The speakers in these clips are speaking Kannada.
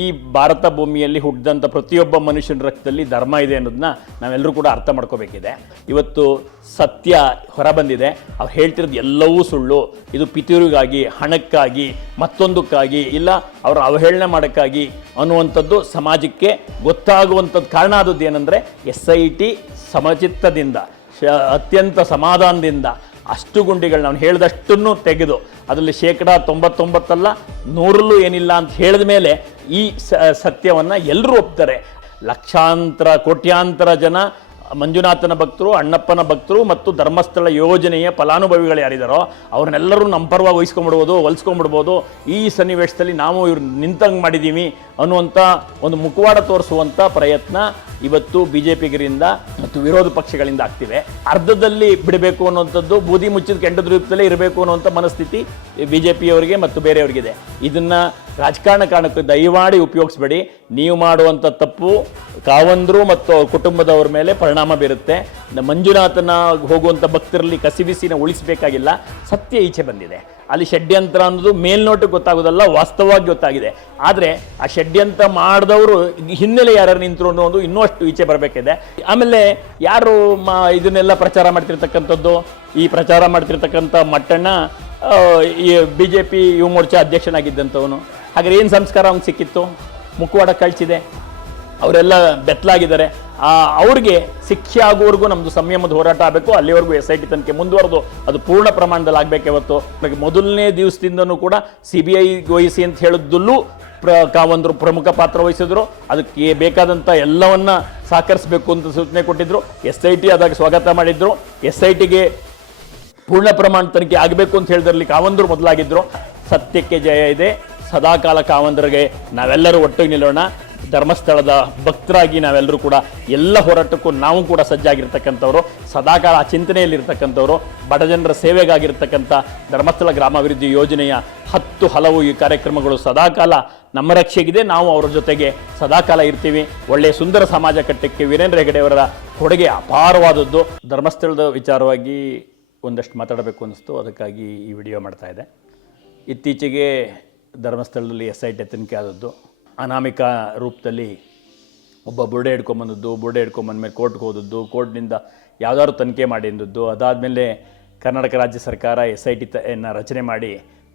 ಈ ಭಾರತ ಭೂಮಿಯಲ್ಲಿ ಹುಟ್ಟಿದಂಥ ಪ್ರತಿಯೊಬ್ಬ ಮನುಷ್ಯನ ರಕ್ತದಲ್ಲಿ ಧರ್ಮ ಇದೆ ಅನ್ನೋದನ್ನ ನಾವೆಲ್ಲರೂ ಕೂಡ ಅರ್ಥ ಮಾಡ್ಕೋಬೇಕಿದೆ. ಇವತ್ತು ಸತ್ಯ ಹೊರಬಂದಿದೆ. ಅವ್ರು ಹೇಳ್ತಿರೋದು ಎಲ್ಲವೂ ಸುಳ್ಳು. ಇದು ಪಿತೂರಿಗಾಗಿ, ಹಣಕ್ಕಾಗಿ, ಮತ್ತೊಂದಕ್ಕಾಗಿ, ಇಲ್ಲ ಅವರ ಅವಹೇಳನೆ ಮಾಡೋಕ್ಕಾಗಿ ಅನ್ನುವಂಥದ್ದು ಸಮಾಜಕ್ಕೆ ಗೊತ್ತಾಗುವಂಥದ್ದು ಕಾರಣ ಆದದ್ದು ಏನಂದರೆ SIT ಸಮಚಿತ್ತದಿಂದ ಅತ್ಯಂತ ಸಮಾಧಾನದಿಂದ ಅಷ್ಟು ಗುಂಡಿಗಳು ನಾವು ಹೇಳಿದಷ್ಟನ್ನು ತೆಗೆದು ಅದರಲ್ಲಿ 99% ಅಲ್ಲ 100 ಏನಿಲ್ಲ ಅಂತ ಹೇಳಿದ ಮೇಲೆ ಈ ಸತ್ಯವನ್ನು ಎಲ್ಲರೂ ಒಪ್ತಾರೆ. ಲಕ್ಷಾಂತರ ಕೋಟ್ಯಾಂತರ ಜನ ಮಂಜುನಾಥನ ಭಕ್ತರು, ಅಣ್ಣಪ್ಪನ ಭಕ್ತರು ಮತ್ತು ಧರ್ಮಸ್ಥಳ ಯೋಜನೆಯ ಫಲಾನುಭವಿಗಳು ಯಾರಿದ್ದಾರೋ ಅವ್ರನ್ನೆಲ್ಲರೂ ನಮ್ಮ ಪರವಾಗಿ ಹೊಲಿಸ್ಕೊಂಡ್ಬಿಡ್ಬೋದು. ಈ ಸನ್ನಿವೇಶದಲ್ಲಿ ನಾವು ಇವ್ರು ನಿಂತಂಗೆ ಮಾಡಿದ್ದೀವಿ ಅನ್ನುವಂಥ ಒಂದು ಮುಖವಾಡ ತೋರಿಸುವಂಥ ಪ್ರಯತ್ನ ಇವತ್ತು BJPಗರಿಂದ ಮತ್ತು ವಿರೋಧ ಪಕ್ಷಗಳಿಂದ ಆಗ್ತಿವೆ. ಅರ್ಧದಲ್ಲಿ ಬಿಡಬೇಕು ಅನ್ನುವಂಥದ್ದು, ಬೂದಿ ಮುಚ್ಚಿದ ಕೆಂಡದ ರೂಪದಲ್ಲೇ ಇರಬೇಕು ಅನ್ನುವಂಥ ಮನಸ್ಥಿತಿ BJPಯವರಿಗೆ ಮತ್ತು ಬೇರೆಯವರಿಗಿದೆ. ಇದನ್ನು ರಾಜಕಾರಣ ಕಾರಣಕ್ಕೆ ದಯಮಾಡಿ ಉಪಯೋಗಿಸ್ಬೇಡಿ. ನೀವು ಮಾಡುವಂಥ ತಪ್ಪು ಕಾವಂದರು ಮತ್ತು ಕುಟುಂಬದವ್ರ ಮೇಲೆ ಪರಿಣಾಮ ಬೀರುತ್ತೆ. ಮಂಜುನಾಥನ ಹೋಗುವಂಥ ಭಕ್ತರಲ್ಲಿ ಕಸಿಬಿಸಿನ ಉಳಿಸಬೇಕಾಗಿಲ್ಲ. ಸತ್ಯ ಈಚೆ ಬಂದಿದೆ. ಅಲ್ಲಿ ಷಡ್ಯಂತ್ರ ಅನ್ನೋದು ಮೇಲ್ನೋಟಕ್ಕೆ ಗೊತ್ತಾಗೋದಲ್ಲ, ವಾಸ್ತವವಾಗಿ ಗೊತ್ತಾಗಿದೆ. ಆದರೆ ಆ ಷಡ್ಯಂತ್ರ ಮಾಡಿದವರು ಹಿನ್ನೆಲೆ ಯಾರು ನಿಂತರು ಅನ್ನೋದು ಇನ್ನೂ ಅಷ್ಟು ಈಚೆ ಬರಬೇಕಿದೆ. ಆಮೇಲೆ ಯಾರು ಇದನ್ನೆಲ್ಲ ಪ್ರಚಾರ ಮಾಡ್ತಿರ್ತಕ್ಕಂಥದ್ದು, ಈ ಪ್ರಚಾರ ಮಾಡ್ತಿರ್ತಕ್ಕಂಥ ಮಟ್ಟಣ್ಣ ಈ BJP ಯುವ ಮೋರ್ಚಾ ಅಧ್ಯಕ್ಷನಾಗಿದ್ದಂಥವನು. ಹಾಗಾದ್ರೆ ಏನು ಸಂಸ್ಕಾರ ಅವ್ನಿಗೆ ಸಿಕ್ಕಿತ್ತು? ಮುಖವಾಡ ಕಳಿಸಿದೆ, ಅವರೆಲ್ಲ ಬೆತ್ತಲಾಗಿದ್ದಾರೆ. ಅವ್ರಿಗೆ ಶಿಕ್ಷೆ ಆಗುವವರೆಗೂ ನಮ್ಮದು ಸಂಯಮದ ಹೋರಾಟ ಆಗಬೇಕು. ಅಲ್ಲಿವರೆಗೂ SIT ತನಿಖೆ ಮುಂದುವರೆದು ಅದು ಪೂರ್ಣ ಪ್ರಮಾಣದಲ್ಲಿ ಆಗಬೇಕು. ಇವತ್ತು ಮೊದಲನೇ ದಿವಸದಿಂದನೂ ಕೂಡ CBI ವಹಿಸಿ ಅಂತ ಹೇಳಿದ್ದಲ್ಲೂ ಕಾವಂದರು ಪ್ರಮುಖ ಪಾತ್ರ ವಹಿಸಿದ್ರು. ಅದಕ್ಕೆ ಬೇಕಾದಂಥ ಎಲ್ಲವನ್ನ ಸಹಕರಿಸಬೇಕು ಅಂತ ಸೂಚನೆ ಕೊಟ್ಟಿದ್ರು. SIT ಅದಾಗ ಸ್ವಾಗತ ಮಾಡಿದ್ರು. SITಗೆ ಪೂರ್ಣ ಪ್ರಮಾಣ ತನಿಖೆ ಆಗಬೇಕು ಅಂತ ಹೇಳಿದ್ರಲ್ಲಿ ಕಾವಂದರು ಮೊದಲಾಗಿದ್ದರು. ಸತ್ಯಕ್ಕೆ ಜಯ ಇದೆ. ಸದಾಕಾಲ ಕಾವಂದರಿಗೆ ನಾವೆಲ್ಲರೂ ಒಟ್ಟಿಗೆ ನಿಲ್ಲೋಣ. ಧರ್ಮಸ್ಥಳದ ಭಕ್ತರಾಗಿ ನಾವೆಲ್ಲರೂ ಕೂಡ ಎಲ್ಲ ಹೋರಾಟಕ್ಕೂ ನಾವು ಕೂಡ ಸಜ್ಜಾಗಿರ್ತಕ್ಕಂಥವ್ರು, ಸದಾಕಾಲ ಚಿಂತನೆಯಲ್ಲಿರ್ತಕ್ಕಂಥವ್ರು, ಬಡಜನರ ಸೇವೆಗಾಗಿರ್ತಕ್ಕಂಥ ಧರ್ಮಸ್ಥಳ ಗ್ರಾಮಾಭಿವೃದ್ಧಿ ಯೋಜನೆಯ 10 ಹಲವು ಈ ಕಾರ್ಯಕ್ರಮಗಳು ಸದಾಕಾಲ ನಮ್ಮ ರಕ್ಷೆಗಿದೆ. ನಾವು ಅವರ ಜೊತೆಗೆ ಸದಾಕಾಲ ಇರ್ತೀವಿ. ಒಳ್ಳೆಯ ಸುಂದರ ಸಮಾಜ ಕಟ್ಟಕ್ಕೆ ವೀರೇಂದ್ರ ಹೆಗಡೆ ಅವರ ಕೊಡುಗೆ ಅಪಾರವಾದದ್ದು. ಧರ್ಮಸ್ಥಳದ ವಿಚಾರವಾಗಿ ಒಂದಷ್ಟು ಮಾತಾಡಬೇಕು ಅನ್ನಿಸ್ತು, ಅದಕ್ಕಾಗಿ ಈ ವಿಡಿಯೋ ಮಾಡ್ತಾ ಇದೆ. ಇತ್ತೀಚೆಗೆ ಧರ್ಮಸ್ಥಳದಲ್ಲಿ SIT ತನಿಖೆ ಆದದ್ದು. ಅನಾಮಿಕ ರೂಪದಲ್ಲಿ ಒಬ್ಬ ಬುರ್ಡೆ ಹಿಡ್ಕೊಂಬಂದದ್ದು, ಬುರ್ಡೆ ಹಿಡ್ಕೊಂಬಂದ್ಮೇಲೆ ಕೋರ್ಟ್ಗೆ ಹೋದದ್ದು, ಕೋರ್ಟ್ನಿಂದ ಯಾವುದಾದ್ರು ತನಿಖೆ ಮಾಡಿ ಅಂದದ್ದು. ಅದಾದಮೇಲೆ ಕರ್ನಾಟಕ ರಾಜ್ಯ ಸರ್ಕಾರ SIT ರಚನೆ ಮಾಡಿ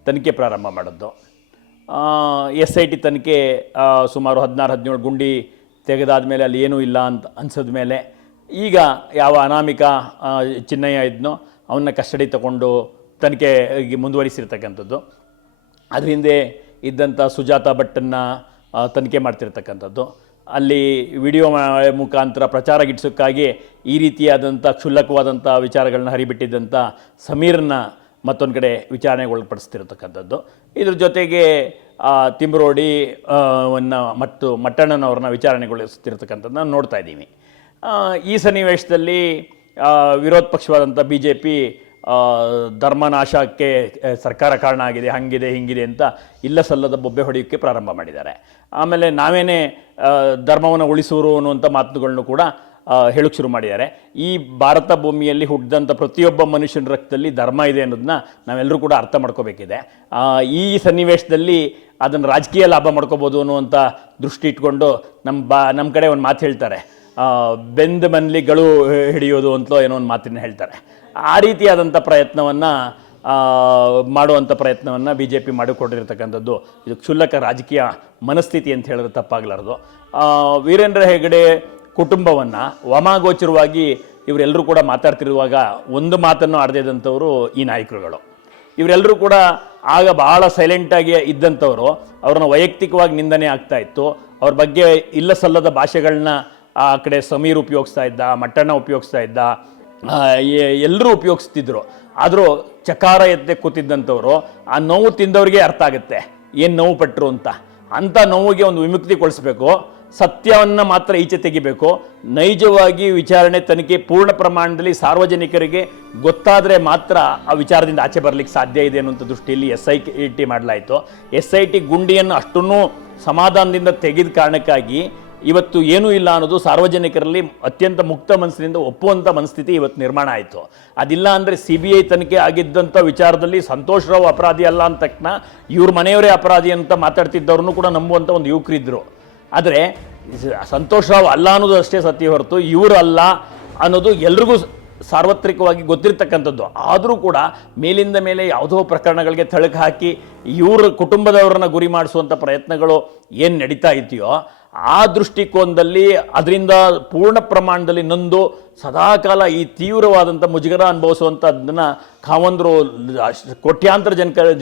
ತನಿಖೆ ಪ್ರಾರಂಭ ಮಾಡಿದ್ದು. SIT ತನಿಖೆ ಸುಮಾರು 16-17 ಗುಂಡಿ ತೆಗೆದಾದ್ಮೇಲೆ ಅಲ್ಲಿ ಏನೂ ಇಲ್ಲ ಅಂತ ಅನ್ಸಿದ ಮೇಲೆ ಈಗ ಯಾವ ಅನಾಮಿಕ ಚಿನ್ನಯ್ಯ ಇದ್ನೋ ಅವನ್ನ ಕಸ್ಟಡಿ ತಗೊಂಡು ತನಿಖೆಗೆ ಮುಂದುವರಿಸಿರ್ತಕ್ಕಂಥದ್ದು. ಅದ್ರ ಹಿಂದೆ ಇದ್ದಂಥ ಸುಜಾತಾ ಭಟ್ಟನ್ನು ತನಿಖೆ ಮಾಡ್ತಿರ್ತಕ್ಕಂಥದ್ದು. ಅಲ್ಲಿ ವಿಡಿಯೋ ಮುಖಾಂತರ ಪ್ರಚಾರ ಗಿಟ್ಟಿಸೋಕ್ಕಾಗಿ ಈ ರೀತಿಯಾದಂಥ ಕ್ಷುಲ್ಲಕವಾದಂಥ ವಿಚಾರಗಳನ್ನ ಹರಿಬಿಟ್ಟಿದ್ದಂಥ ಸಮೀರ್ನ ಮತ್ತೊಂದು ಕಡೆ ವಿಚಾರಣೆಗೆ ಒಳಪಡಿಸ್ತಿರ್ತಕ್ಕಂಥದ್ದು. ಇದ್ರ ಜೊತೆಗೆ ತಿಮ್ರೋಡಿ ಮತ್ತು ಮಟ್ಟಣ್ಣನವ್ರನ್ನ ವಿಚಾರಣೆಗೊಳಿಸ್ತಿರ್ತಕ್ಕಂಥದ್ದನ್ನ ನೋಡ್ತಾ ಇದ್ದೀವಿ. ಈ ಸನ್ನಿವೇಶದಲ್ಲಿ ವಿರೋಧ ಪಕ್ಷವಾದಂಥ BJP ಧರ್ಮನಾಶಕ್ಕೆ ಸರ್ಕಾರ ಕಾರಣ ಆಗಿದೆ, ಹಂಗಿದೆ ಹಿಂಗಿದೆ ಅಂತ ಇಲ್ಲ ಸಲ್ಲದ ಬೊಬ್ಬೆ ಹೊಡೆಯೋಕ್ಕೆ ಪ್ರಾರಂಭ ಮಾಡಿದ್ದಾರೆ. ಆಮೇಲೆ ನಾವೇನೇ ಧರ್ಮವನ್ನು ಉಳಿಸುವರು ಅನ್ನುವಂಥ ಮಾತುಗಳನ್ನು ಕೂಡ ಹೇಳೋಕ್ಕೆ ಶುರು ಮಾಡಿದ್ದಾರೆ. ಈ ಭಾರತ ಭೂಮಿಯಲ್ಲಿ ಹುಟ್ಟಿದಂಥ ಪ್ರತಿಯೊಬ್ಬ ಮನುಷ್ಯನ ರಕ್ತದಲ್ಲಿ ಧರ್ಮ ಇದೆ ಅನ್ನೋದನ್ನ ನಾವೆಲ್ಲರೂ ಕೂಡ ಅರ್ಥ ಮಾಡ್ಕೋಬೇಕಿದೆ. ಈ ಸನ್ನಿವೇಶದಲ್ಲಿ ಅದನ್ನು ರಾಜಕೀಯ ಲಾಭ ಮಾಡ್ಕೋಬೋದು ಅನ್ನುವಂಥ ದೃಷ್ಟಿ ಇಟ್ಕೊಂಡು ನಮ್ಮ ಕಡೆ ಒಂದು ಮಾತು ಹೇಳ್ತಾರೆ, ಬೆಂದ ಮನ್ಲಿಗಳು ಹಿಡಿಯೋದು ಅಂತಲೋ ಏನೋ ಒಂದು ಮಾತನ್ನು ಹೇಳ್ತಾರೆ. ಆ ರೀತಿಯಾದಂಥ ಪ್ರಯತ್ನವನ್ನು ಮಾಡುವಂಥ ಪ್ರಯತ್ನವನ್ನು BJP ಮಾಡಿಕೊಟ್ಟಿರ್ತಕ್ಕಂಥದ್ದು. ಇದು ಕ್ಷುಲ್ಲಕ ರಾಜಕೀಯ ಮನಸ್ಥಿತಿ ಅಂತ ಹೇಳಿದ್ರೆ ತಪ್ಪಾಗಲಾರ್ದು. ವೀರೇಂದ್ರ ಹೆಗಡೆ ಕುಟುಂಬವನ್ನು ವಾಮಾಗೋಚರವಾಗಿ ಇವರೆಲ್ಲರೂ ಕೂಡ ಮಾತಾಡ್ತಿರುವಾಗ ಒಂದು ಮಾತನ್ನು ಆಡದಿದ್ದಂಥವರು ಈ ನಾಯಕರುಗಳು. ಇವರೆಲ್ಲರೂ ಕೂಡ ಆಗ ಭಾಳ ಸೈಲೆಂಟಾಗಿ ಇದ್ದಂಥವರು. ಅವ್ರನ್ನ ವೈಯಕ್ತಿಕವಾಗಿ ನಿಂದನೆ ಆಗ್ತಾ ಇತ್ತು. ಅವ್ರ ಬಗ್ಗೆ ಇಲ್ಲ ಸಲ್ಲದ ಭಾಷೆಗಳನ್ನ ಆ ಕಡೆ ಸಮೀರ್ ಉಪಯೋಗಿಸ್ತಾ ಇದ್ದ, ಮಟ್ಟಣ್ಣ ಉಪಯೋಗಿಸ್ತಾ ಇದ್ದ, ಎಲ್ಲರೂ ಉಪಯೋಗಿಸ್ತಿದ್ರು. ಆದರೂ ಚಕಾರ ಎತ್ತೆ ಕೂತಿದ್ದಂಥವ್ರು ಆ ನೋವು ತಿಂದವ್ರಿಗೆ ಅರ್ಥ ಆಗುತ್ತೆ ಏನು ನೋವು ಪಟ್ಟರು ಅಂತ. ಅಂಥ ನೋವಿಗೆ ಒಂದು ವಿಮುಕ್ತಿಗೊಳಿಸಬೇಕು. ಸತ್ಯವನ್ನು ಮಾತ್ರ ಈಚೆ ತೆಗಿಬೇಕು. ನೈಜವಾಗಿ ವಿಚಾರಣೆ ತನಿಖೆ ಪೂರ್ಣ ಪ್ರಮಾಣದಲ್ಲಿ ಸಾರ್ವಜನಿಕರಿಗೆ ಗೊತ್ತಾದರೆ ಮಾತ್ರ ಆ ವಿಚಾರದಿಂದ ಆಚೆ ಬರಲಿಕ್ಕೆ ಸಾಧ್ಯ ಇದೆ ಅನ್ನುವಂಥ ದೃಷ್ಟಿಯಲ್ಲಿ SIT ಮಾಡಲಾಯಿತು. SIT ಗುಂಡಿಯನ್ನು ಅಷ್ಟನ್ನು ಸಮಾಧಾನದಿಂದ ತೆಗೆದ ಕಾರಣಕ್ಕಾಗಿ ಇವತ್ತು ಏನೂ ಇಲ್ಲ ಅನ್ನೋದು ಸಾರ್ವಜನಿಕರಲ್ಲಿ ಅತ್ಯಂತ ಮುಕ್ತ ಮನಸ್ಸಿನಿಂದ ಒಪ್ಪುವಂಥ ಮನಸ್ಥಿತಿ ಇವತ್ತು ನಿರ್ಮಾಣ ಆಯಿತು. ಅದಿಲ್ಲ ಅಂದರೆ CBI ತನಿಖೆ ಆಗಿದ್ದಂಥ ವಿಚಾರದಲ್ಲಿ ಸಂತೋಷ್ ರಾವ್ ಅಪರಾಧಿ ಅಲ್ಲ ಅಂದ ತಕ್ಷಣ ಇವ್ರ ಮನೆಯವರೇ ಅಪರಾಧಿ ಅಂತ ಮಾತಾಡ್ತಿದ್ದವ್ರನ್ನೂ ಕೂಡ ನಂಬುವಂಥ ಒಂದು ಯುವಕರಿದ್ದರು. ಆದರೆ ಸಂತೋಷ್ ರಾವ್ ಅಲ್ಲ ಅನ್ನೋದು ಅಷ್ಟೇ ಸತ್ಯ ಹೊರತು ಇವರು ಅಲ್ಲ ಅನ್ನೋದು ಎಲ್ರಿಗೂ ಸಾರ್ವತ್ರಿಕವಾಗಿ ಗೊತ್ತಿರ್ತಕ್ಕಂಥದ್ದು. ಆದರೂ ಕೂಡ ಮೇಲಿಂದ ಮೇಲೆ ಯಾವುದೋ ಪ್ರಕರಣಗಳಿಗೆ ತಳಕು ಹಾಕಿ ಇವ್ರ ಕುಟುಂಬದವರನ್ನ ಗುರಿ ಮಾಡಿಸುವಂಥ ಪ್ರಯತ್ನಗಳು ಏನು ನಡೀತಾ ಇದೆಯೋ ಆ ದೃಷ್ಟಿಕೋನದಲ್ಲಿ ಅದರಿಂದ ಪೂರ್ಣ ಪ್ರಮಾಣದಲ್ಲಿ ನೊಂದು ಸದಾಕಾಲ ಈ ತೀವ್ರವಾದಂಥ ಮುಜುಗರ ಅನುಭವಿಸುವಂಥದ್ದನ್ನು ಕಾವಂದರು ಕೋಟ್ಯಾಂತರ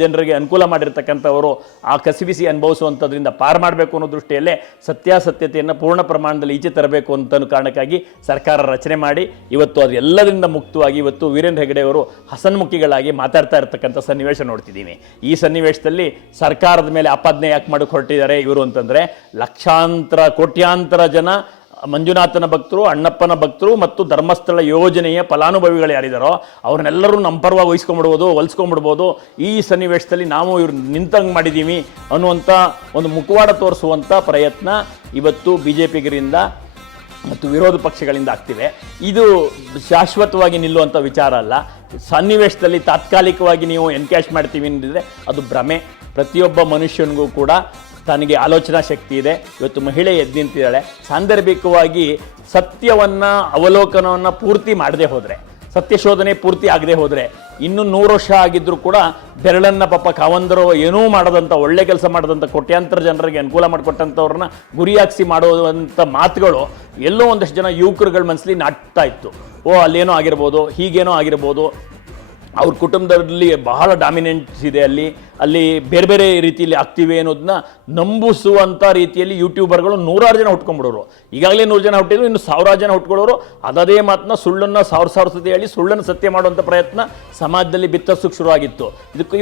ಜನರಿಗೆ ಅನುಕೂಲ ಮಾಡಿರ್ತಕ್ಕಂಥವರು ಆ ಕಸಿಬಿಸಿ ಅನುಭವಿಸುವಂಥದ್ರಿಂದ ಪಾರು ಮಾಡಬೇಕು ಅನ್ನೋ ದೃಷ್ಟಿಯಲ್ಲೇ ಸತ್ಯಾಸತ್ಯತೆಯನ್ನು ಪೂರ್ಣ ಪ್ರಮಾಣದಲ್ಲಿ ಈಚೆ ತರಬೇಕು ಅಂತ ಕಾರಣಕ್ಕಾಗಿ ಸರ್ಕಾರ ರಚನೆ ಮಾಡಿ ಇವತ್ತು ಅದೆಲ್ಲದರಿಂದ ಮುಕ್ತವಾಗಿ ಇವತ್ತು ವೀರೇಂದ್ರ ಹೆಗಡೆ ಅವರು ಹಸನ್ಮುಖಿಗಳಾಗಿ ಮಾತಾಡ್ತಾ ಇರ್ತಕ್ಕಂಥ ಸನ್ನಿವೇಶ ನೋಡ್ತಿದ್ದೀವಿ. ಈ ಸನ್ನಿವೇಶದಲ್ಲಿ ಸರ್ಕಾರದ ಮೇಲೆ ಆಪಾದನೆ ಯಾಕೆ ಮಾಡೋಕೆ ಹೊರಟಿದ್ದಾರೆ ಇವರು ಅಂತಂದರೆ ಕೋಟ್ಯಾಂತರ ಜನ ಮಂಜುನಾಥನ ಭಕ್ತರು, ಅಣ್ಣಪ್ಪನ ಭಕ್ತರು ಮತ್ತು ಧರ್ಮಸ್ಥಳ ಯೋಜನೆಯ ಫಲಾನುಭವಿಗಳು ಯಾರಿದ್ದಾರೋ ಅವ್ರನ್ನೆಲ್ಲರೂ ನಮ್ಮ ಪರವಾಗಿ ಹೊಲಿಸ್ಕೊಂಡ್ಬಿಡ್ಬೋದು. ಈ ಸನ್ನಿವೇಶದಲ್ಲಿ ನಾವು ಇವ್ರು ನಿಂತಂಗೆ ಮಾಡಿದ್ದೀವಿ ಅನ್ನುವಂಥ ಒಂದು ಮುಖವಾಡ ತೋರಿಸುವಂಥ ಪ್ರಯತ್ನ ಇವತ್ತು BJPಗರಿಂದ ಮತ್ತು ವಿರೋಧ ಪಕ್ಷಗಳಿಂದ ಆಗ್ತಿವೆ. ಇದು ಶಾಶ್ವತವಾಗಿ ನಿಲ್ಲುವಂಥ ವಿಚಾರ ಅಲ್ಲ. ಸನ್ನಿವೇಶದಲ್ಲಿ ತಾತ್ಕಾಲಿಕವಾಗಿ ನೀವು ಎನ್ಕ್ಯಾಶ್ ಮಾಡ್ತೀವಿ ಅಂದಿದ್ರೆ ಅದು ಭ್ರಮೆ. ಪ್ರತಿಯೊಬ್ಬ ಮನುಷ್ಯನಿಗೂ ಕೂಡ ತನಗೆ ಆಲೋಚನಾ ಶಕ್ತಿ ಇದೆ. ಇವತ್ತು ಮಹಿಳೆ ಎದ್ದು ನಿಂತಿದ್ದಾಳೆ. ಸಾಂದರ್ಭಿಕವಾಗಿ ಸತ್ಯವನ್ನು ಅವಲೋಕನವನ್ನು ಪೂರ್ತಿ ಮಾಡದೆ ಹೋದರೆ, ಸತ್ಯಶೋಧನೆ ಪೂರ್ತಿ ಆಗದೆ ಹೋದರೆ ಇನ್ನೂ 100 ವರ್ಷ ಆಗಿದ್ದರೂ ಕೂಡ ಬೆರಳನ್ನು ಪಾಪ ಕಾವಂದರು ಏನೂ ಮಾಡದಂಥ ಒಳ್ಳೆ ಕೆಲಸ ಮಾಡದಂಥ ಕೋಟ್ಯಾಂತರ ಜನರಿಗೆ ಅನುಕೂಲ ಮಾಡಿಕೊಟ್ಟಂಥವ್ರನ್ನ ಗುರಿಯಾಗಿಸಿ ಮಾಡುವಂಥ ಮಾತುಗಳು ಎಲ್ಲೋ ಒಂದಷ್ಟು ಜನ ಯುವಕರುಗಳ ಮನಸ್ಸಲ್ಲಿ ನಾಟ್ತಾ ಇತ್ತು. ಅಲ್ಲೇನೋ ಆಗಿರ್ಬೋದು, ಹೀಗೇನೋ ಆಗಿರ್ಬೋದು, ಅವ್ರ ಕುಟುಂಬದಲ್ಲಿ ಬಹಳ ಡಾಮಿನೆಂಟ್ಸ್ ಇದೆ, ಅಲ್ಲಿ ಬೇರೆ ಬೇರೆ ರೀತಿಯಲ್ಲಿ ಆಗ್ತಿವೆ ಅನ್ನೋದನ್ನ ನಂಬಿಸುವಂಥ ರೀತಿಯಲ್ಲಿ ಯೂಟ್ಯೂಬರ್ಗಳು 100 ಜನ ಹುಟ್ಕೊಂಡ್ಬಿಡೋರು. ಈಗಾಗಲೇ 100 ಜನ ಹುಟ್ಟಿದ್ರು, ಇನ್ನು 1000 ಜನ ಹುಟ್ಕೊಳ್ಳೋರು ಅದೇ ಮಾತನ್ನ ಸುಳ್ಳನ್ನು 1000 ಸತಿ ಹೇಳಿ ಸುಳ್ಳನ್ನು ಸತ್ಯ ಮಾಡುವಂಥ ಪ್ರಯತ್ನ ಸಮಾಜದಲ್ಲಿ ಬಿತ್ತರಿಸೋಕೆ ಶುರುವಾಗಿತ್ತು.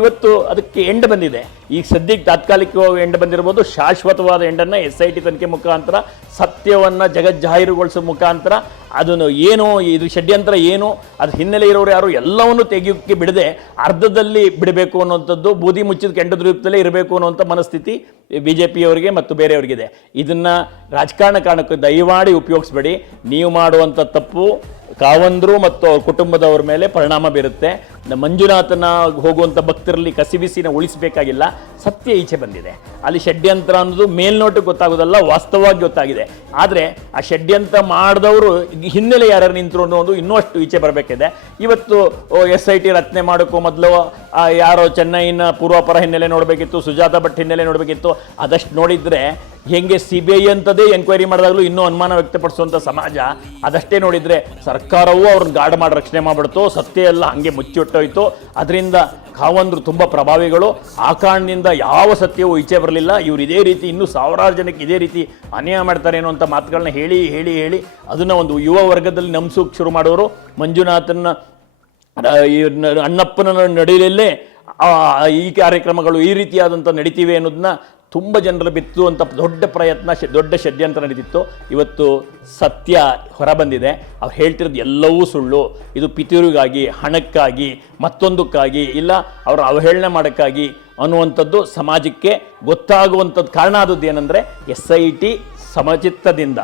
ಇವತ್ತು ಅದಕ್ಕೆ ಎಂಡ್ ಬಂದಿದೆ. ಈಗ ಸದ್ಯಕ್ಕೆ ತಾತ್ಕಾಲಿಕವಾಗಿ ಎಂಡ್ ಬಂದಿರ್ಬೋದು. ಶಾಶ್ವತವಾದ ಎಂಡನ್ನು SIT ತನಿಖೆ ಮುಖಾಂತರ ಸತ್ಯವನ್ನು ಜಗಜ್ಜಾಹೀರುಗೊಳಿಸೋ ಮುಖಾಂತರ ಅದನ್ನು ಏನು ಇದು ಷಡ್ಯಂತ್ರ ಏನು, ಅದು ಹಿನ್ನೆಲೆ ಇರೋರು ಯಾರು ಎಲ್ಲವನ್ನು ತೆಗೆಯೋಕ್ಕೆ ಬಿಡದೆ ಅರ್ಧದಲ್ಲಿ ಬಿಡಬೇಕು ಅನ್ನೋಂಥದ್ದು, ಬೂದಿ ಮುಚ್ಚಿದ ಕೆಂಡದ ರೂಪದಲ್ಲೇ ಇರಬೇಕು ಅನ್ನುವಂಥ ಮನಸ್ಥಿತಿ BJPಯವರಿಗೆ ಮತ್ತು ಬೇರೆಯವರಿಗಿದೆ. ಇದನ್ನು ರಾಜಕಾರಣ ಕಾರಣಕ್ಕೆ ದಯಮಾಡಿ ಉಪಯೋಗಿಸ್ಬೇಡಿ. ನೀವು ಮಾಡುವಂಥ ತಪ್ಪು ಕಾವಂದರು ಮತ್ತು ಅವ್ರ ಕುಟುಂಬದವ್ರ ಮೇಲೆ ಪರಿಣಾಮ ಬೀರುತ್ತೆ. ಮಂಜುನಾಥನ ಹೋಗುವಂಥ ಭಕ್ತರಲ್ಲಿ ಕಸಿಬಿಸಿನ ಉಳಿಸಬೇಕಾಗಿಲ್ಲ. ಸತ್ಯ ಈಚೆ ಬಂದಿದೆ. ಅಲ್ಲಿ ಷಡ್ಯಂತ್ರ ಅನ್ನೋದು ಮೇಲ್ನೋಟಕ್ಕೆ ಗೊತ್ತಾಗೋದಲ್ಲ, ವಾಸ್ತವವಾಗಿ ಗೊತ್ತಾಗಿದೆ. ಆದರೆ ಆ ಷಡ್ಯಂತ್ರ ಮಾಡಿದವರು ಹಿನ್ನೆಲೆ ಯಾರು ನಿಂತರು ಅನ್ನೋದು ಇನ್ನೂ ಅಷ್ಟು ಈಚೆ ಬರಬೇಕಿದೆ. ಇವತ್ತು SIT ರಚನೆ ಮಾಡೋಕ್ಕೂ ಮೊದಲು ಯಾರೋ ಚೆನ್ನೈನ ಪೂರ್ವಾಪರ ಹಿನ್ನೆಲೆ ನೋಡಬೇಕಿತ್ತು, ಸುಜಾತಾ ಭಟ್ ಹಿನ್ನೆಲೆ ನೋಡಬೇಕಿತ್ತು. ಅದಷ್ಟು ನೋಡಿದರೆ ಹೆಂಗೆ CBI ಅಂತದೇ ಎನ್ಕ್ವೈರಿ ಮಾಡಿದಾಗಲೂ ಇನ್ನೂ ಅನುಮಾನ ವ್ಯಕ್ತಪಡಿಸುವಂಥ ಸಮಾಜ ಅದಷ್ಟೇ ನೋಡಿದರೆ ಸರ್ಕಾರವೂ ಅವ್ರನ್ನ ಗಾರ್ಡ್ ಮಾಡಿ ರಕ್ಷಣೆ ಮಾಡಿಬಿಡ್ತು. ಸತ್ಯ ಎಲ್ಲ ಹಂಗೆ ಮುಚ್ಚಿಟ್ಟೋಯ್ತು. ಅದರಿಂದ ಕಾವಂದರು ತುಂಬ ಪ್ರಭಾವಿಗಳು. ಆ ಕಾರಣದಿಂದ ಯಾವ ಸತ್ಯವೂ ಈಚೆ ಬರಲಿಲ್ಲ. ಇವರು ಇದೇ ರೀತಿ ಇನ್ನೂ 1000 ಜನಕ್ಕೆ ಇದೇ ರೀತಿ ಅನ್ಯಾಯ ಮಾಡ್ತಾರೆ ಅನ್ನುವಂಥ ಮಾತುಗಳನ್ನ ಹೇಳಿ ಹೇಳಿ ಹೇಳಿ ಅದನ್ನು ಒಂದು ಯುವ ವರ್ಗದಲ್ಲಿ ನಂಬಿಸೋಕೆ ಶುರು ಮಾಡೋರು. ಮಂಜುನಾಥನ ಅಣ್ಣಪ್ಪನ ನಡೆಯಲೇ ಈ ಕಾರ್ಯಕ್ರಮಗಳು ಈ ರೀತಿಯಾದಂಥ ನಡೀತಿವೆ ಅನ್ನೋದನ್ನ ತುಂಬ ಜನರು ಬಿತ್ತುವಂಥ ದೊಡ್ಡ ಪ್ರಯತ್ನ, ದೊಡ್ಡ ಷಡ್ಯಂತ್ರ ನಡೀತಿತ್ತು. ಇವತ್ತು ಸತ್ಯ ಹೊರಬಂದಿದೆ. ಅವ್ರು ಹೇಳ್ತಿರೋದು ಎಲ್ಲವೂ ಸುಳ್ಳು. ಇದು ಪಿತೂರಿಗಾಗಿ, ಹಣಕ್ಕಾಗಿ, ಮತ್ತೊಂದಕ್ಕಾಗಿ, ಇಲ್ಲ ಅವರ ಅವಹೇಳನೆ ಮಾಡೋಕ್ಕಾಗಿ ಅನ್ನುವಂಥದ್ದು ಸಮಾಜಕ್ಕೆ ಗೊತ್ತಾಗುವಂಥದ್ದು ಕಾರಣ ಆದದ್ದು ಏನಂದರೆ SIT ಸಮಚಿತ್ತದಿಂದ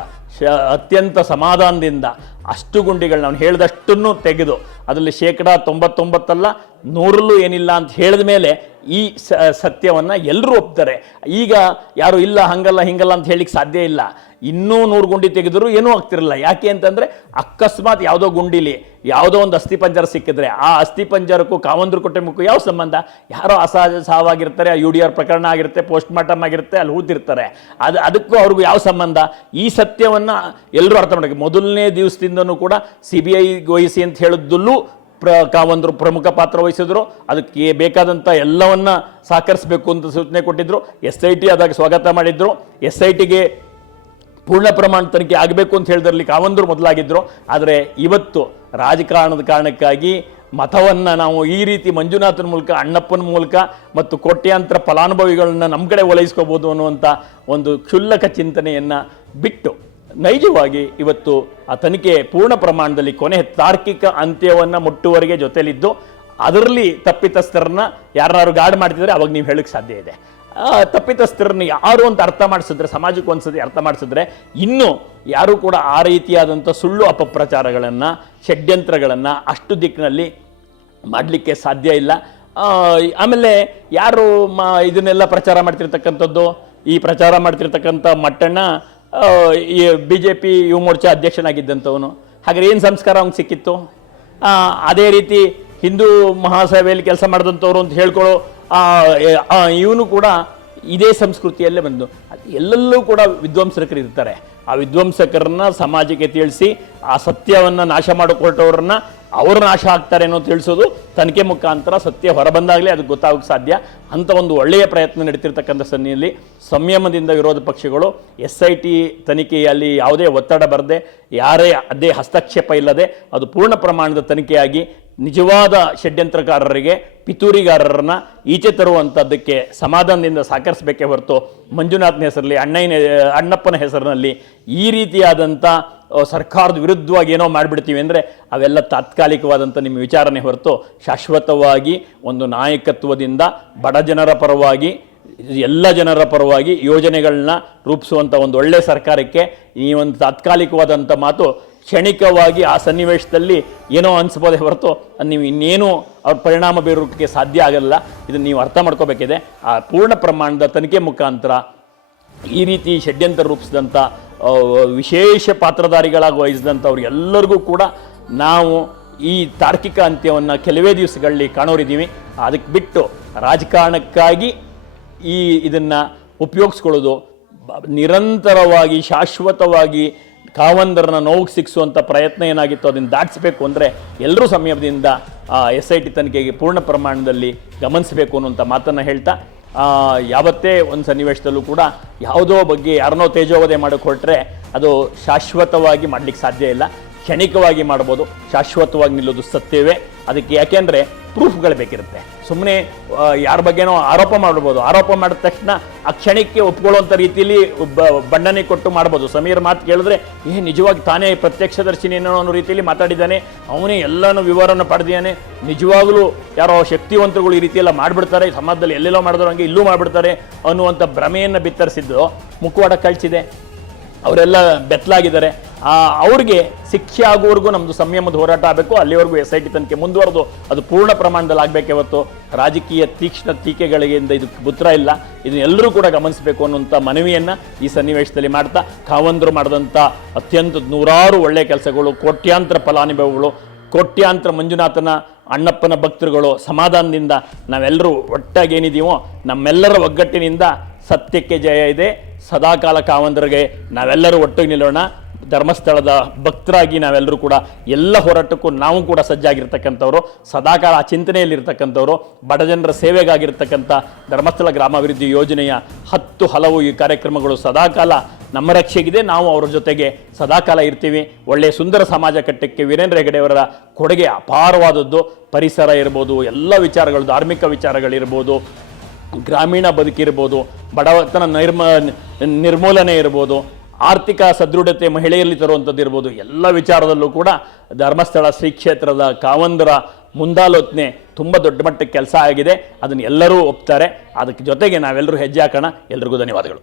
ಅತ್ಯಂತ ಸಮಾಧಾನದಿಂದ ಅಷ್ಟು ಗುಂಡಿಗಳು ನಾವು ಹೇಳಿದಷ್ಟನ್ನು ತೆಗೆದು ಅದರಲ್ಲಿ 99% ಅಲ್ಲ 100 ಏನಿಲ್ಲ ಅಂತ ಹೇಳಿದ ಮೇಲೆ ಈ ಸತ್ಯವನ್ನು ಎಲ್ಲರೂ ಒಪ್ತಾರೆ. ಈಗ ಯಾರು ಇಲ್ಲ ಹಂಗಲ್ಲ ಹಿಂಗಲ್ಲ ಅಂತ ಹೇಳಿಕ್ಕೆ ಸಾಧ್ಯ ಇಲ್ಲ. ಇನ್ನೂ 100 ಗುಂಡಿ ತೆಗೆದರೂ ಏನೂ ಆಗ್ತಿರಲಿಲ್ಲ. ಯಾಕೆ ಅಂತಂದರೆ ಅಕಸ್ಮಾತ್ ಯಾವುದೋ ಗುಂಡಿಲಿ ಯಾವುದೋ ಒಂದು ಅಸ್ಥಿಪಂಜರ ಸಿಕ್ಕಿದ್ರೆ ಆ ಅಸ್ಥಿಪಂಜರಕ್ಕೂ ಕಾವಂದರು ಕುಟುಂಬಕ್ಕೂ ಯಾವ ಸಂಬಂಧ? ಯಾರೋ ಅಸಹಜ ಸಾವಾಗಿರ್ತಾರೆ, UDR ಪ್ರಕರಣ ಆಗಿರುತ್ತೆ, ಪೋಸ್ಟ್ ಮಾರ್ಟಮ್ ಆಗಿರುತ್ತೆ, ಅಲ್ಲಿ ಹೂತಿರ್ತಾರೆ. ಅದಕ್ಕೂ ಅವ್ರಿಗೂ ಯಾವ ಸಂಬಂಧ? ಈ ಸತ್ಯವನ್ನು ಎಲ್ಲರೂ ಅರ್ಥ ಮಾಡಬೇಕು. ಮೊದಲನೇ ದಿವಸದಿಂದನೂ ಕೂಡ CBI ವಹಿಸಿ ಅಂತ ಹೇಳಿದ್ದಲ್ಲೂ ಕಾವಂದರು ಪ್ರಮುಖ ಪಾತ್ರ ವಹಿಸಿದ್ರು. ಅದಕ್ಕೆ ಬೇಕಾದಂಥ ಎಲ್ಲವನ್ನ ಸಹಕರಿಸಬೇಕು ಅಂತ ಸೂಚನೆ ಕೊಟ್ಟಿದ್ರು. SIT ಅದಾಗಿ ಸ್ವಾಗತ ಮಾಡಿದ್ರು. SITಗೆ ಪೂರ್ಣ ಪ್ರಮಾಣ ತನಿಖೆ ಆಗಬೇಕು ಅಂತ ಹೇಳಿದ್ರಲ್ಲಿ ಕಾವಂದರು ಮೊದಲಾಗಿದ್ದರು. ಆದರೆ ಇವತ್ತು ರಾಜಕಾರಣದ ಕಾರಣಕ್ಕಾಗಿ ಮತವನ್ನು ನಾವು ಈ ರೀತಿ ಮಂಜುನಾಥನ ಮೂಲಕ, ಅಣ್ಣಪ್ಪನ ಮೂಲಕ ಮತ್ತು ಕೋಟ್ಯಾಂತರ ಫಲಾನುಭವಿಗಳನ್ನ ನಮ್ಮ ಕಡೆ ಒಲೈಸ್ಕೋಬೋದು ಅನ್ನುವಂಥ ಒಂದು ಕ್ಷುಲ್ಲಕ ಚಿಂತನೆಯನ್ನು ಬಿಟ್ಟು ನೈಜವಾಗಿ ಇವತ್ತು ಆ ತನಿಖೆ ಪೂರ್ಣ ಪ್ರಮಾಣದಲ್ಲಿ ಕೊನೆ ತಾರ್ಕಿಕ ಅಂತ್ಯವನ್ನು ಮುಟ್ಟುವವರೆಗೆ ಜೊತೆಲಿದ್ದು ಅದರಲ್ಲಿ ತಪ್ಪಿತಸ್ಥರನ್ನ ಯಾರು ಗಾರ್ಡ್ ಮಾಡ್ತಿದ್ರೆ ಅವಾಗ ನೀವು ಹೇಳಕ್ಕೆ ಸಾಧ್ಯ ಇದೆ. ತಪ್ಪಿತಸ್ಥರನ್ನು ಯಾರು ಅಂತ ಅರ್ಥ ಮಾಡಿಸಿದ್ರೆ, ಸಮಾಜಕ್ಕೆ ಒಂದ್ಸತಿ ಅರ್ಥ ಮಾಡಿಸಿದ್ರೆ ಇನ್ನು ಯಾರೂ ಕೂಡ ಆ ರೀತಿಯಾದಂಥ ಸುಳ್ಳು ಅಪಪ್ರಚಾರಗಳನ್ನು, ಷಡ್ಯಂತ್ರಗಳನ್ನು ಅಷ್ಟು ದಿಕ್ಕಿನಲ್ಲಿ ಮಾಡಲಿಕ್ಕೆ ಸಾಧ್ಯ ಇಲ್ಲ. ಆಮೇಲೆ ಯಾರು ಇದನ್ನೆಲ್ಲ ಪ್ರಚಾರ ಮಾಡ್ತಿರ್ತಕ್ಕಂಥದ್ದು, ಈ ಪ್ರಚಾರ ಮಾಡ್ತಿರ್ತಕ್ಕಂಥ ಮಟ್ಟಣ್ಣ ಈ BJP ಯುವ ಮೋರ್ಚಾ ಅಧ್ಯಕ್ಷನಾಗಿದ್ದಂಥವನು. ಹಾಗಾದ್ರೆ ಏನು ಸಂಸ್ಕಾರ ಅವ್ನಿಗೆ ಸಿಕ್ಕಿತ್ತು? ಅದೇ ರೀತಿ ಹಿಂದೂ ಮಹಾಸಭೆಯಲ್ಲಿ ಕೆಲಸ ಮಾಡಿದಂಥವ್ರು ಅಂತ ಹೇಳ್ಕೊಳ್ಳೋ ಇವನು ಕೂಡ ಇದೇ ಸಂಸ್ಕೃತಿಯಲ್ಲೇ ಬಂದು ಎಲ್ಲೆಲ್ಲೂ ಕೂಡ ವಿದ್ವಂಸಕರು ಇರ್ತಾರೆ. ಆ ವಿದ್ವಂಸಕರನ್ನ ಸಮಾಜಕ್ಕೆ ತಿಳಿಸಿ ಆ ಸತ್ಯವನ್ನು ನಾಶ ಮಾಡಿಕೊಟ್ಟವ್ರನ್ನ ಅವರು ನಾಶ ಆಗ್ತಾರೆ ಅನ್ನೋ ತಿಳಿಸೋದು ತನಿಖೆ ಮುಖಾಂತರ ಸತ್ಯ ಹೊರಬಂದಾಗಲೇ ಅದಕ್ಕೆ ಗೊತ್ತಾಗೋಕ್ಕೆ ಸಾಧ್ಯ. ಅಂಥ ಒಂದು ಒಳ್ಳೆಯ ಪ್ರಯತ್ನ ನಡೀತಿರ್ತಕ್ಕಂಥ ಸನ್ನಿಯಲ್ಲಿ ಸಂಯಮದಿಂದ ವಿರೋಧ ಪಕ್ಷಗಳು SIT ತನಿಖೆಯಲ್ಲಿ ಯಾವುದೇ ಒತ್ತಡ ಬರದೆ, ಯಾರೇ ಅದೇ ಹಸ್ತಕ್ಷೇಪ ಇಲ್ಲದೆ ಅದು ಪೂರ್ಣ ಪ್ರಮಾಣದ ತನಿಖೆಯಾಗಿ ನಿಜವಾದ ಷಡ್ಯಂತ್ರಕಾರರಿಗೆ, ಪಿತೂರಿಗಾರರನ್ನ ಈಚೆ ತರುವಂಥದ್ದಕ್ಕೆ ಸಮಾಧಾನದಿಂದ ಸಹಕರಿಸಬೇಕೇ ಹೊರತು ಮಂಜುನಾಥ್ನ ಹೆಸರಲ್ಲಿ, ಅಣ್ಣಪ್ಪನ ಹೆಸರಿನಲ್ಲಿ ಈ ರೀತಿಯಾದಂಥ ಸರ್ಕಾರದ ವಿರುದ್ಧವಾಗಿ ಏನೋ ಮಾಡಿಬಿಡ್ತೀವಿ ಅಂದರೆ ಅವೆಲ್ಲ ತಾತ್ಕಾಲಿಕವಾದಂಥ ನಿಮ್ಮ ವಿಚಾರಣೆ ಹೊರತು ಶಾಶ್ವತವಾಗಿ ಒಂದು ನಾಯಕತ್ವದಿಂದ ಬಡ ಜನರ ಪರವಾಗಿ, ಎಲ್ಲ ಜನರ ಪರವಾಗಿ ಯೋಜನೆಗಳನ್ನ ರೂಪಿಸುವಂಥ ಒಂದು ಒಳ್ಳೆಯ ಸರ್ಕಾರಕ್ಕೆ ಈ ಒಂದು ತಾತ್ಕಾಲಿಕವಾದಂಥ ಮಾತು ಕ್ಷಣಿಕವಾಗಿ ಆ ಸನ್ನಿವೇಶದಲ್ಲಿ ಏನೋ ಅನಿಸ್ಬೋದೇ ಹೊರತು ನೀವು ಇನ್ನೇನು ಅವ್ರ ಪರಿಣಾಮ ಬೀರೋಕ್ಕೆ ಸಾಧ್ಯ ಆಗಲ್ಲ. ಇದನ್ನು ನೀವು ಅರ್ಥ ಮಾಡ್ಕೋಬೇಕಿದೆ. ಆ ಪೂರ್ಣ ಪ್ರಮಾಣದ ತನಿಖೆ ಮುಖಾಂತರ ಈ ರೀತಿ ಷಡ್ಯಂತ್ರ ರೂಪಿಸಿದಂಥ ವಿಶೇಷ ಪಾತ್ರಧಾರಿಗಳಾಗಿ ವಹಿಸಿದಂಥವ್ರು ಎಲ್ಲರಿಗೂ ಕೂಡ ನಾವು ಈ ತಾರ್ಕಿಕ ಅಂತ್ಯವನ್ನು ಕೆಲವೇ ದಿವಸಗಳಲ್ಲಿ ಕಾಣೋರಿದ್ದೀವಿ. ಅದಕ್ಕೆ ಬಿಟ್ಟು ರಾಜಕಾರಣಕ್ಕಾಗಿ ಇದನ್ನು ಉಪಯೋಗಿಸ್ಕೊಳ್ಳೋದು, ನಿರಂತರವಾಗಿ ಶಾಶ್ವತವಾಗಿ ಕಾವಂದರನ್ನ ನೋವಿಗೆ ಸಿಕ್ಕಿಸುವಂಥ ಪ್ರಯತ್ನ ಏನಾಗಿತ್ತು ಅದನ್ನು ದಾಟಿಸಬೇಕು ಅಂದರೆ ಎಲ್ಲರೂ ಸಂಯಮದಿಂದ SIT ತನಿಖೆಗೆ ಪೂರ್ಣ ಪ್ರಮಾಣದಲ್ಲಿ ಗಮನಿಸಬೇಕು ಅನ್ನುವಂಥ ಮಾತನ್ನು ಹೇಳ್ತಾ, ಯಾವತ್ತೇ ಒಂದು ಸನ್ನಿವೇಶದಲ್ಲೂ ಕೂಡ ಯಾವುದೋ ಬಗ್ಗೆ ಯಾರನ್ನೋ ತೇಜೋವಧೆ ಮಾಡೋಕ್ಕೆ ಹೊರಟ್ರೆ ಅದು ಶಾಶ್ವತವಾಗಿ ಮಾಡಲಿಕ್ಕೆ ಸಾಧ್ಯ ಇಲ್ಲ. ಕ್ಷಣಿಕವಾಗಿ ಮಾಡ್ಬೋದು, ಶಾಶ್ವತವಾಗಿ ನಿಲ್ಲೋದು ಸತ್ಯವೇ. ಅದಕ್ಕೆ ಯಾಕೆಂದರೆ ಪ್ರೂಫ್ಗಳು ಬೇಕಿರುತ್ತೆ. ಸುಮ್ಮನೆ ಯಾರ ಬಗ್ಗೆನೋ ಆರೋಪ ಮಾಡ್ಬೋದು, ಆರೋಪ ಮಾಡಿದ ತಕ್ಷಣ ಆ ಕ್ಷಣಕ್ಕೆ ಒಪ್ಕೊಳ್ಳುವಂಥ ರೀತಿಯಲ್ಲಿ ಬಣ್ಣನೆ ಕೊಟ್ಟು ಮಾಡ್ಬೋದು. ಸಮೀರ್ ಮಾತು ಕೇಳಿದ್ರೆ ನಿಜವಾಗಿ ತಾನೇ ಪ್ರತ್ಯಕ್ಷದರ್ಶಿನಿ ಅನ್ನೋ ರೀತಿಯಲ್ಲಿ ಮಾತಾಡಿದ್ದಾನೆ, ಅವನೇ ಎಲ್ಲನೂ ವಿವರವನ್ನು ಪಡೆದಿದ್ದಾನೆ, ನಿಜವಾಗಲೂ ಯಾರೋ ಶಕ್ತಿವಂತರುಗಳು ಈ ರೀತಿಯೆಲ್ಲ ಮಾಡಿಬಿಡ್ತಾರೆ, ಸಮಾಜದಲ್ಲಿ ಎಲ್ಲೆಲ್ಲೋ ಮಾಡಿದ್ರು ಹಂಗೆ ಇಲ್ಲೂ ಮಾಡಿಬಿಡ್ತಾರೆ ಅನ್ನುವಂಥ ಭ್ರಮೆಯನ್ನು ಬಿತ್ತರಿಸಿದ್ದು ಮುಖವಾಡ ಕಳಿಸಿದೆ. ಅವರೆಲ್ಲ ಬೆತ್ತಲಾಗಿದ್ದಾರೆ. ಅವ್ರಿಗೆ ಶಿಕ್ಷೆ ಆಗುವವರೆಗೂ ನಮ್ಮದು ಸಂಯಮದ ಹೋರಾಟ ಆಗಬೇಕು. ಅಲ್ಲಿವರೆಗೂ SIT ತನಿಖೆ ಮುಂದುವರೆದು ಅದು ಪೂರ್ಣ ಪ್ರಮಾಣದಲ್ಲಿ ಆಗಬೇಕೇ ಹೊರತು ರಾಜಕೀಯ ತೀಕ್ಷ್ಣ ಟೀಕೆಗಳಿಂದ ಇದಕ್ಕೆ ಪುತ್ರ ಇಲ್ಲ. ಇದನ್ನೆಲ್ಲರೂ ಕೂಡ ಗಮನಿಸಬೇಕು ಅನ್ನುವಂಥ ಮನವಿಯನ್ನು ಈ ಸನ್ನಿವೇಶದಲ್ಲಿ ಮಾಡ್ತಾ, ಕಾವಂದರು ಮಾಡಿದಂಥ ಅತ್ಯಂತ ನೂರಾರು ಒಳ್ಳೆಯ ಕೆಲಸಗಳು, ಕೋಟ್ಯಾಂತರ ಫಲಾನುಭವಿಗಳು, ಕೋಟ್ಯಾಂತರ ಮಂಜುನಾಥನ ಅಣ್ಣಪ್ಪನ ಭಕ್ತರುಗಳು ಸಮಾಧಾನದಿಂದ ನಾವೆಲ್ಲರೂ ಒಟ್ಟಾಗೇನಿದ್ದೀವೋ ನಮ್ಮೆಲ್ಲರ ಒಗ್ಗಟ್ಟಿನಿಂದ ಸತ್ಯಕ್ಕೆ ಜಯ ಇದೆ. ಸದಾಕಾಲ ಕಾವಂದರಿಗೆ ನಾವೆಲ್ಲರೂ ಒಟ್ಟಿಗೆ ನಿಲ್ಲೋಣ. ಧರ್ಮಸ್ಥಳದ ಭಕ್ತರಾಗಿ ನಾವೆಲ್ಲರೂ ಕೂಡ ಎಲ್ಲ ಹೋರಾಟಕ್ಕೂ ನಾವು ಕೂಡ ಸಜ್ಜಾಗಿರ್ತಕ್ಕಂಥವ್ರು, ಸದಾಕಾಲ ಆ ಚಿಂತನೆಯಲ್ಲಿರ್ತಕ್ಕಂಥವ್ರು, ಬಡಜನರ ಸೇವೆಗಾಗಿರ್ತಕ್ಕಂಥ ಧರ್ಮಸ್ಥಳ ಗ್ರಾಮಾಭಿವೃದ್ಧಿ ಯೋಜನೆಯ 10 ಹಲವು ಈ ಕಾರ್ಯಕ್ರಮಗಳು ಸದಾಕಾಲ ನಮ್ಮ ರಕ್ಷೆಗಿದೆ. ನಾವು ಅವರ ಜೊತೆಗೆ ಸದಾಕಾಲ ಇರ್ತೀವಿ. ಒಳ್ಳೆಯ ಸುಂದರ ಸಮಾಜ ಕಟ್ಟಕ್ಕೆ ವೀರೇಂದ್ರ ಹೆಗಡೆಯವರ ಕೊಡುಗೆ ಅಪಾರವಾದದ್ದು. ಪರಿಸರ ಇರ್ಬೋದು, ಎಲ್ಲ ವಿಚಾರಗಳು, ಧಾರ್ಮಿಕ ವಿಚಾರಗಳಿರ್ಬೋದು, ಗ್ರಾಮೀಣ ಬದುಕಿರ್ಬೋದು, ಬಡತನ ನಿರ್ಮೂಲನೆ ಇರ್ಬೋದು, ಆರ್ಥಿಕ ಸದೃಢತೆ ಮಹಿಳೆಯರಲ್ಲಿ ತರುವಂಥದ್ದು ಇರ್ಬೋದು, ಎಲ್ಲ ವಿಚಾರದಲ್ಲೂ ಕೂಡ ಧರ್ಮಸ್ಥಳ ಶ್ರೀ ಕ್ಷೇತ್ರದ ಕಾವಂದರ ಮುಂದಾಲೋಚನೆ ತುಂಬ ದೊಡ್ಡ ಮಟ್ಟಕ್ಕೆ ಕೆಲಸ ಆಗಿದೆ. ಅದನ್ನು ಎಲ್ಲರೂ ಒಪ್ತಾರೆ. ಅದಕ್ಕೆ ಜೊತೆಗೆ ನಾವೆಲ್ಲರೂ ಹೆಜ್ಜೆ ಹಾಕೋಣ. ಎಲ್ರಿಗೂ ಧನ್ಯವಾದಗಳು.